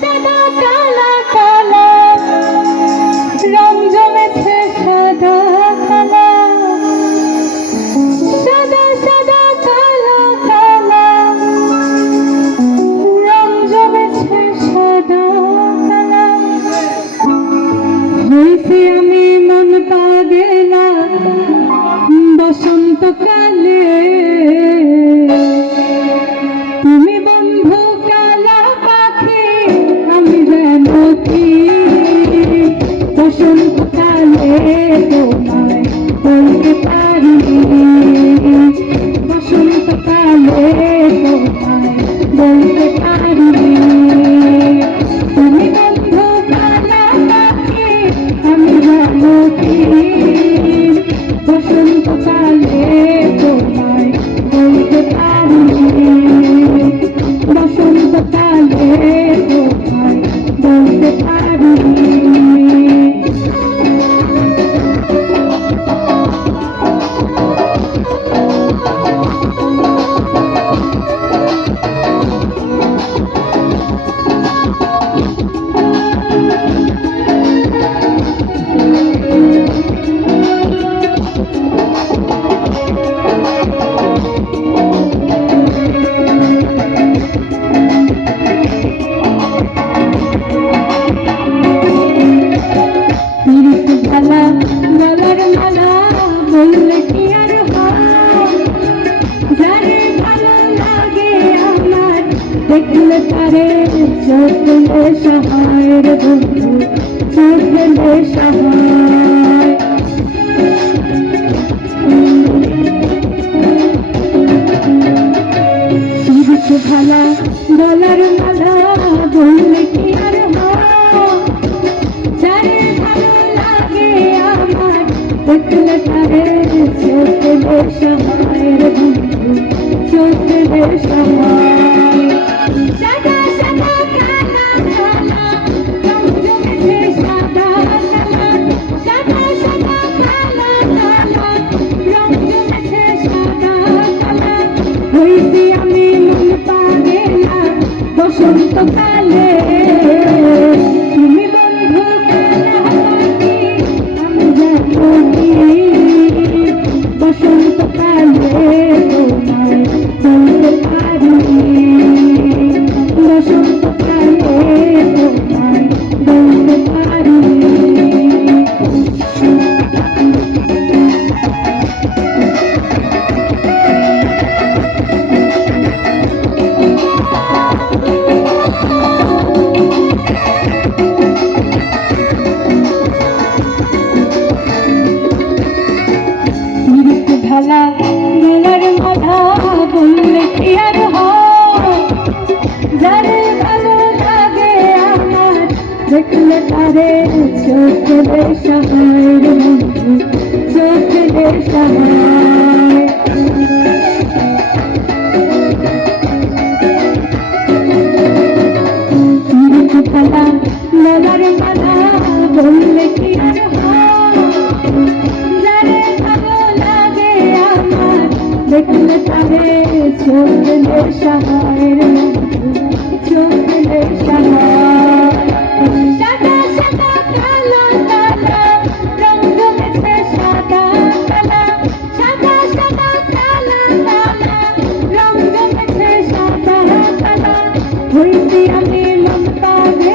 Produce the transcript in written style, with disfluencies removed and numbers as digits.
সাদা কালা কালা রং জমেছে সাদা কালা সাদা সাদা কালা কালা রং জমেছে সাদা কালা হয়েছি আমি মন পাগলা বসন্তকালে তুমি বন্ধু কালা পাখি আমি যেন কি বসন্তকালে তোমায় বলতে পারি বসন্তকালে তোমায় বলতে পারি তুমি বন্ধু কালা পাখি আমি যেন কি বসন্তকালে তোমায় বলতে পারি বসন্তকালে তোমায় বলতে পারি গলার মালা বললে কি আর হয় যারে ভালো লাগে আমার দেখলে তারে চোখলে সহায় রে বন্ধু চোখলে সহায় ভালা গলার মালা বললে কি আর হয় যারে ভালো লাগে আমার দেখলে তারে চোখলে সহায় রে বন্ধু চোখলে সহায় সাদা সাদা কালা কালা রং জমেছে সাদা কালা সাদা সাদা কালা কালা রং জমেছে সাদা কালা হইছি আমি মন পাগলা বসন্তকালে তুমি বন্ধু কালা পাখি আমি যেন কি বসন্তকালে তোমায় বলতে পারি বসন্তকালে তোমায় বলতে পারি ভালা গলার মালা বললে কি আর হয় যারে ভালো লাগে আমার দেখলে তারে চোখলে সহায় রে বন্ধু চোখলে সহায় ভালা গলার মালা বললে কি আর হয় যারে ভালো লাগে আমার দেখলে তারে চোখলে সহায় রে চোখলে সহায় সাদা সাদা কালা কালা রং জমেছে সাদা কালা সাদা সাদা কালা কালা রং জমেছে সাদা কালা হইছি আমি মন পাগলা